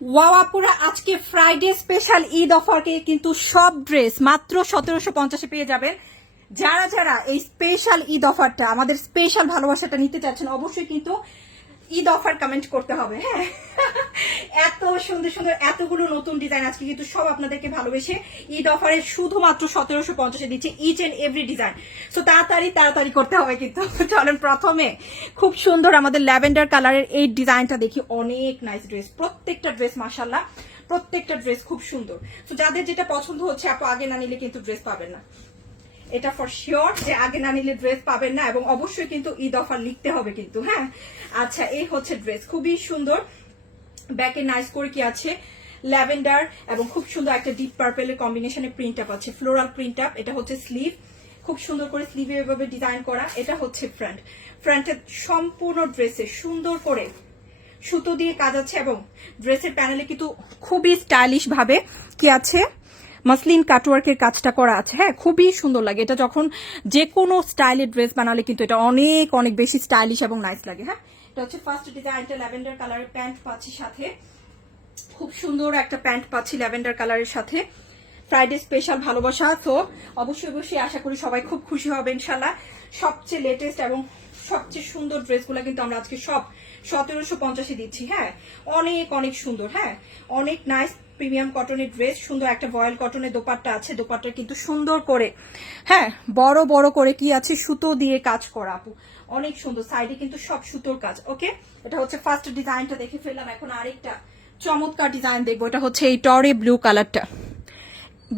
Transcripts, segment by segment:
ওয়াওয়াপুরা আজকে Friday special Eid অফারকে কিন্তু সব ড্রেস মাত্র সতেরোশো পঞ্চাশে পেয়ে যাবেন। যারা যারা এই স্পেশাল ঈদ অফারটা, আমাদের স্পেশাল ভালোবাসাটা নিতে চাচ্ছেন, অবশ্যই কিন্তু ঈদ অফার কমেন্ট করতে হবে হ্যাঁ। এত সুন্দর সুন্দর এতগুলো নতুন ডিজাইন আজকে কিন্তু সব আপনাদেরকে ভালোবেসে ঈদ অফারে শুধুমাত্র সতেরোশো পঞ্চাশে দিচ্ছে each and every design so তাড়াতাড়ি তাড়াতাড়ি করতে হবে কিন্তু। চলেন প্রথমে খুব সুন্দর আমাদের ল্যাভেন্ডার কালারের এই ডিজাইনটা দেখি। অনেক নাইস ড্রেস প্রত্যেকটা ড্রেস মাসাল্লাহ প্রত্যেকটা ড্রেস খুব সুন্দর। তো যাদের যেটা পছন্দ হচ্ছে, আপু আগে না নিলে কিন্তু ড্রেস পাবেন না। এটা ফর শিওর যে আগে না নিলে ড্রেস পাবেন না এবং অবশ্যই কিন্তু ঈদ অফার লিখতে হবে কিন্তু হ্যাঁ? আচ্ছা এই হচ্ছে ড্রেস খুবই সুন্দর। ব্যাকে নাইস করে কি আছে? ল্যাভেন্ডার এবং খুব সুন্দর একটা ডিপ পার্পেলের কম্বিনেশনে প্রিন্ট আপ আছে ফ্লোরাল প্রিন্ট আপ এটা হচ্ছে স্লিভ খুব সুন্দর করে স্লিভে এভাবে ডিজাইন করা, এটা হচ্ছে ফ্রন্ট ফ্রন্টের সম্পূর্ণ ড্রেসে সুন্দর করে সুতো দিয়ে কাজ আছে এবং ড্রেসের প্যানেলে কিন্তু খুবই স্টাইলিশ ভাবে কি আছে মাসলিন কাটওয়ার্কের কাজটা করা আছে। হ্যাঁ খুবই সুন্দর লাগে। এটা যখন যে কোনো স্টাইলের ড্রেস বানালে কিন্তু এটা অনেক অনেক বেশি স্টাইলিশ এবং নাইস লাগে হ্যাঁ? এটা হচ্ছে ফার্স্ট ডিজাইনটা ল্যাভেন্ডার কালারের প্যান্ট পাচ্ছি সাথে। খুব সুন্দর একটা প্যান্ট পাচ্ছি ল্যাভেন্ডার কালারের সাথে। ফ্রাইডে স্পেশাল ভালোবাসা, তো অবশ্যই অবশ্যই আশা করি সবাই খুব খুশি হবে ইনশাল্লাহ সবচেয়ে লেটেস্ট এবং সবচেয়ে সুন্দর ড্রেসগুলো কিন্তু আমরা আজকে সব সতেরোশো পঞ্চাশে দিচ্ছি হ্যাঁ? অনেক অনেক সুন্দর হ্যাঁ? অনেক নাইস প্রিমিয়াম কটনের ড্রেস, সুন্দর একটা ভয়েল কটনের দোপাট্টা আছে, দোপাট্টা কিন্তু সুন্দর করে হ্যাঁ বড় বড় করে কি আছে, সুতো দিয়ে কাজ করা আপু। অনেক সুন্দর সাইডে কিন্তু সব সুতোর কাজ ওকে এটা হচ্ছে ফার্স্ট ডিজাইনটা দেখে ফেললাম, এখন আরেকটা চমৎকার ডিজাইন দেখব, এটা হচ্ছে এই টরে ব্লু কালারটা।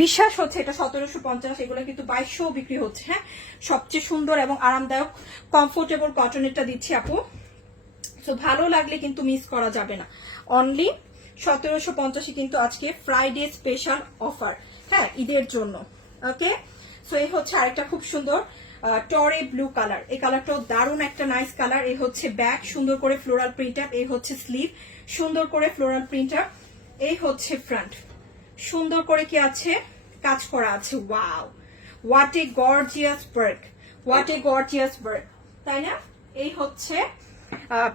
বিশ্বাস হচ্ছে এটা সতেরোশো পঞ্চাশ, এগুলো কিন্তু বাইশশো বিক্রি হচ্ছে হ্যাঁ? সবচেয়ে সুন্দর এবং আরামদায়ক কমফোর্টেবল কটনেরটা দিচ্ছি আপু। তো ভালো লাগলে কিন্তু মিস করা যাবে না। অনলি সতেরোশো পঞ্চাশে কিন্তু আজকে ফ্রাইডে স্পেশাল অফার হ্যাঁ ঈদের জন্য ওকে সো এই হচ্ছে আরেকটা খুব সুন্দর টরে ব্লু কালার এই কালারটাও দারুণ একটা নাইস কালার এই হচ্ছে ব্যাক সুন্দর করে ফ্লোরাল প্রিন্ট আপ এই হচ্ছে স্লিভ সুন্দর করে ফ্লোরাল প্রিন্ট আপ এই হচ্ছে ফ্রন্ট সুন্দর করে কি আছে? কাজ করা আছে। Wow what a gorgeous work what a gorgeous work তাই না? এই হচ্ছে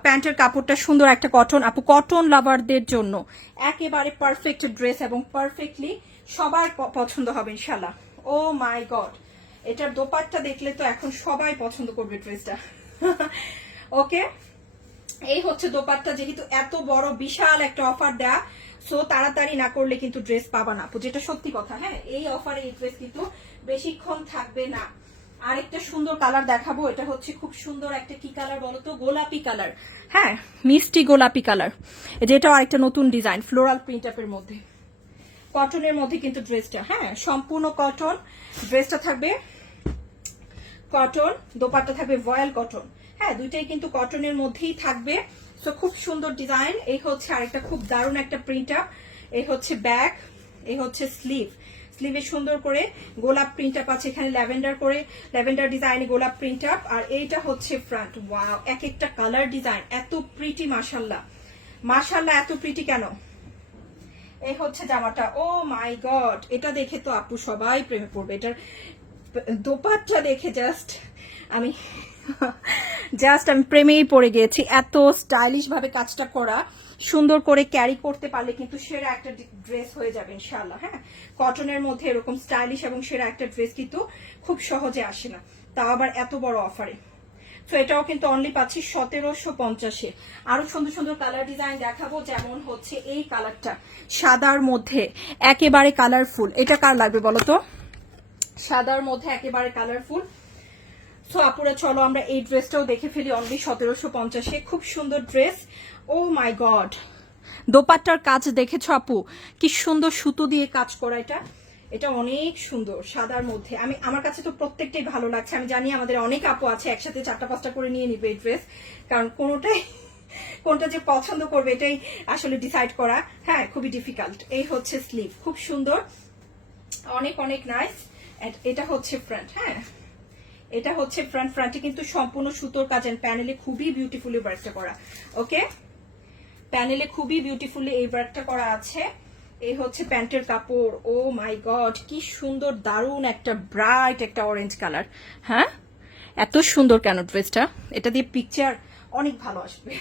প্যান্টের কাপড়টা সুন্দর একটা কটন আপু কটন লাভারদের জন্য। একেবারে পারফেক্ট ড্রেস এবং পারফেক্টলি সবার পছন্দ হবে ইনশাল্লাহ ও মাই গড এটার দোপাট্টা দেখলে তো এখন সবাই পছন্দ করবে ড্রেসটা ওকে এই হচ্ছে দোপাট্টা যেহেতু এত বড় বিশাল একটা অফার দেয়া সো তাড়াতাড়ি না করলে কিন্তু ড্রেস পাবা না। আপু, যেটা সত্যি কথা হ্যাঁ? এই অফারে এই ড্রেস কিন্তু বেশিক্ষণ থাকবে না। আরেকটা সুন্দর কালার দেখাবো, এটা হচ্ছে খুব সুন্দর একটা কি কালার বলতো? গোলাপি কালার হ্যাঁ মিষ্টি গোলাপি কালার যেটাও আরেকটা নতুন ডিজাইন ফ্লোরাল প্রিন্ট আপের মধ্যে। কটনের মধ্যে কিন্তু ড্রেসটা হ্যাঁ সম্পূর্ণ কটন ড্রেসটা থাকবে কটন দোপাট্টা থাকবে ভয়েল কটন হ্যাঁ দুইটাই কিন্তু কটনের মধ্যেই থাকবে। তো খুব সুন্দর ডিজাইন এই হচ্ছে আরেকটা খুব দারুণ একটা প্রিন্ট আপ এই হচ্ছে ব্যাক এই হচ্ছে স্লিভ স্লিভে সুন্দর করে গোলাপ প্রিন্ট আপ আছে। এখানে ল্যাভেন্ডার করে, ল্যাভেন্ডার ডিজাইনে গোলাপ প্রিন্ট আপ আর এইটা হচ্ছে ফ্রন্ট ওয়াও এক একটা কালার ডিজাইন এত প্রিটি মাসাল্লাহ মাসাল্লাহ এত প্রিটি কেন? এই হচ্ছে জামাটা। ও মাই গড এটা দেখে তো আপু সবাই প্রেমে পড়বে। এটার দোপাট্টা দেখে জাস্ট আমি জাস্ট আমি প্রেমেই পড়ে গিয়েছি। এত স্টাইলিশ ভাবে কাজটা করা। সুন্দর করে ক্যারি করতে পারলে কিন্তু সেরা একটা ড্রেস হয়ে যাবে ইনশাল্লাহ হ্যাঁ? কটনের মধ্যে এরকম স্টাইলিশ এবং সেরা একটা ড্রেস কিন্তু খুব সহজে আসে না। তাও আবার এত বড় অফারে তো এটাও কিন্তু অনলি পাচ্ছি সতেরোশো পঞ্চাশে। আরও সুন্দর সুন্দর কালার ডিজাইন দেখাবো, যেমন হচ্ছে এই কালারটা সাদার মধ্যে একেবারে কালারফুল এটা কার লাগবে বলো তো? সাদার মধ্যে একেবারে কালারফুল সো আপুরা, চলো আমরা এই ড্রেসটাও দেখে ফেলি অনলি সতেরোশো পঞ্চাশে। খুব সুন্দর ড্রেস ও মাই গড দোপাট্টার কাজ দেখেছ আপু? কি সুন্দর সুতো দিয়ে কাজ করা এটা। এটা অনেক সুন্দর সাদার মধ্যে। আমি আমার কাছে তো প্রত্যেকটাই ভালো লাগছে। আমি জানি আমাদের অনেক আপু আছে একসাথে চারটা পাঁচটা করে নিয়ে নিবে এই ড্রেস কারণ কোনোটাই কোনটা যে পছন্দ করবে এটাই আসলে ডিসাইড করা হ্যাঁ খুবই ডিফিকাল্ট এই হচ্ছে স্লিভ খুব সুন্দর। অনেক অনেক নাইস এটা হচ্ছে ফ্রন্ট হ্যাঁ। এটা হচ্ছে ফ্রন্ট ফ্রন্টে কিন্তু সম্পূর্ণ সুতোর কাজ প্যানেলে খুবই বিউটিফুলি ওয়ার্কটা করা। ওকে প্যানেলে খুবই বিউটিফুলি এই ওয়ার্কটা করা আছে। এই হচ্ছে প্যান্টের কাপড়। ও মাই গড কি সুন্দর, দারুণ একটা ব্রাইট একটা অরেঞ্জ কালার হ্যাঁ? এত সুন্দর কেন ড্রেসটা? এটা দিয়ে পিকচার অনেক ভালো আসবে।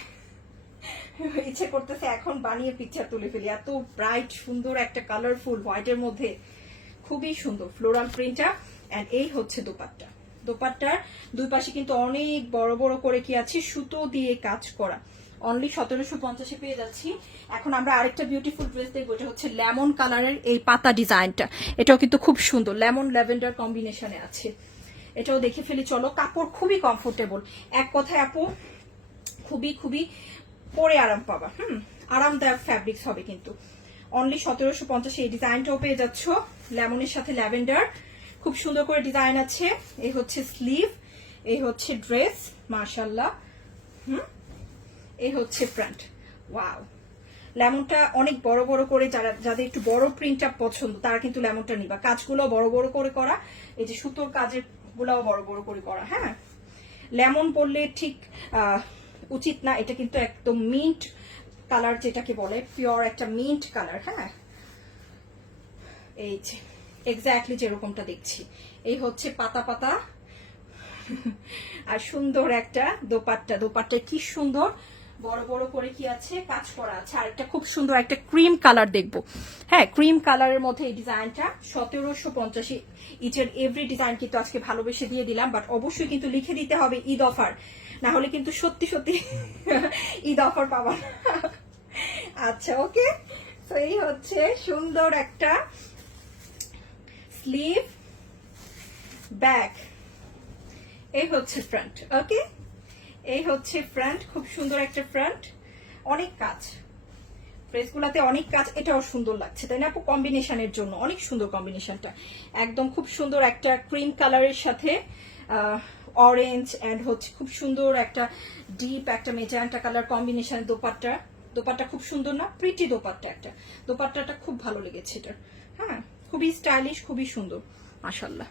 ইচ্ছে করতেছে এখন বানিয়ে পিকচার তুলে ফেলি। এত ব্রাইট সুন্দর একটা কালারফুল হোয়াইটের মধ্যে। খুবই সুন্দর ফ্লোরাল প্রিন্টটা অ্যান্ড এই হচ্ছে দোপাট্টা। দোপাট্টার দুই পাশে কিন্তু অনেক বড় বড় করে কি আছে? সুতো দিয়ে কাজ করা। অনলি সতেরোশো পঞ্চাশে পেয়ে যাচ্ছি। এখন আমরা আরেকটা বিউটিফুল ড্রেস দেখব, এটা হচ্ছে লেমন কালারের এই পাতা ডিজাইনটা। এটাও কিন্তু খুব সুন্দর লেমন ল্যাভেন্ডার কম্বিনেশনে আছে। এটাও দেখে ফেলি, চলো, কাপড় খুবই কমফোর্টেবল এক কথায় আপু, খুবই খুবই পরে আরাম পাবা, হুম? আরামদায়ক ফ্যাব্রিক্স হবে কিন্তু। অনলি সতেরোশো পঞ্চাশে এই ডিজাইনটাও পেয়ে যাচ্ছ লেমনের সাথে ল্যাভেন্ডার খুব সুন্দর করে ডিজাইন আছে, এই হচ্ছে স্লিভ এই হচ্ছে ড্রেস মার্শাল্লাহ হুম? এই হচ্ছে ফ্রন্ট ওয়াও। লেমনটা অনেক বড় বড় করে যারা যাদের একটু বড় প্রিন্টটা পছন্দ, তারা কিন্তু লেমনটা নিবা। কাজগুলো বড় বড় করে করা, এই যে সুতোর কাজের গুলাও বড় বড় করে করা হ্যাঁ? লেমন বললে ঠিক উচিত না, এটা কিন্তু একদম মিন্ট কালার যেটাকে বলে, পিওর একটা মিন্ট কালার হ্যাঁ? এই যে, এক্স্যাক্টলি যেরকমটা দেখছি। এই হচ্ছে পাতা পাতা। আর সুন্দর একটা দোপাট্টা দোপাট্টা কি সুন্দর বড় বড় করে কি আছে? কাজ করা আছে। আর একটা খুব সুন্দর একটা ক্রিম কালার দেখব। হ্যাঁ ক্রিম কালারের মধ্যে এই ডিজাইনটা সতেরোশো পঞ্চাশি ইচের এভরি ডিজাইন কিন্তু আজকে ভালোবেসে দিয়ে দিলাম বাট অবশ্যই কিন্তু লিখে দিতে হবে ঈদ অফার না হলে কিন্তু সত্যি সত্যি ঈদ অফার পাবা আচ্ছা ওকে তো এই হচ্ছে সুন্দর একটা স্লিভ ব্যাক এই হচ্ছে ফ্রন্ট ওকে এই হচ্ছে ফ্রন্ট খুব সুন্দর একটা ফ্রন্ট অনেক কাজ। ড্রেসগুলাতে অনেক কাজ, এটাও সুন্দর লাগছে, তাই না আপু? কম্বিনেশনের জন্য, অনেক সুন্দর কম্বিনেশনটা একদম খুব সুন্দর একটা ক্রিম কালারের সাথে অরেঞ্জ এন্ড হচ্ছে খুব সুন্দর একটা ডিপ একটা magenta colour combination dupatta. Dupatta খুব সুন্দর না? প্রিটি দোপাট্টা একটা। দোপাট্টাটা খুব ভালো লেগেছে এটার। হ্যাঁ খুবই স্টাইলিশ খুবই সুন্দর। মাসাল্লাহ